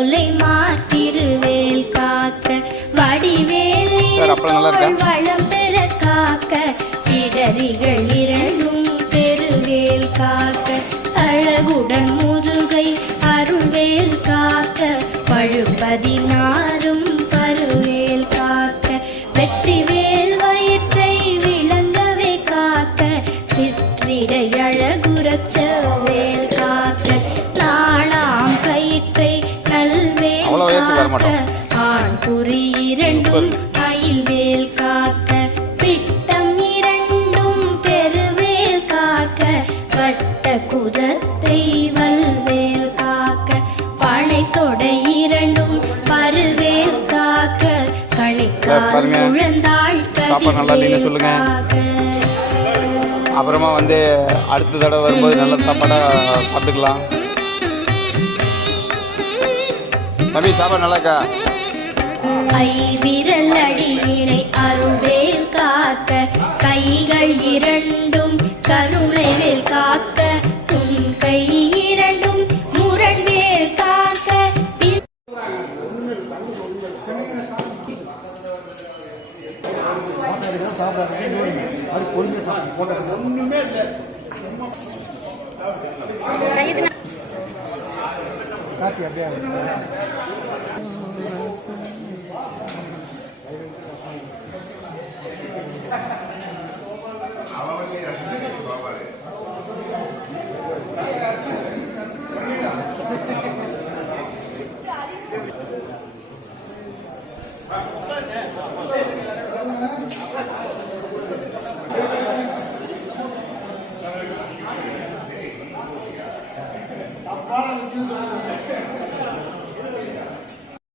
முலை மாத்திருவேல் காக்க வடிவேல் வளம் பெற காக்க இடரிகள் இரண்டும் பெருவேல் காக்க அழகுடன் முருகை அருள்வேல் காக்க பழுப்பதினாரும் பருவேல் காக்க வெற்றிவேல் வயிற்றை விளங்கவே காக்க சிற்றிடை அழகுரச்சவேல் காக்க நாளாம் கயிற்றை நல்வேல் காக்க ஆண் குறி இரண்டும் அயில்வேல் காக்க பிட்டம் இரண்டும் பெருவேல் காக்க வட்ட குதத்தை வல்வேல் காக்க பனை தொடை இரண்டும் பருவேல் காக்க கணிக்கால் குழந்தாள் கதிர்வேல் காக்க. அப்புறமா வந்து அடுத்த தடவை வரும்போது நல்ல சாப்பாடாக சாப்பிட்டுக்கலாம். தம்பி சாப்பாடு நல்லாக்கா? ஐவிரல் அடியினை அருள்வேல் காக்க கைகள் இரண்டும் கருணைவேல் காக்க உன் கை இரண்டும் முரண்வேல் காக்க.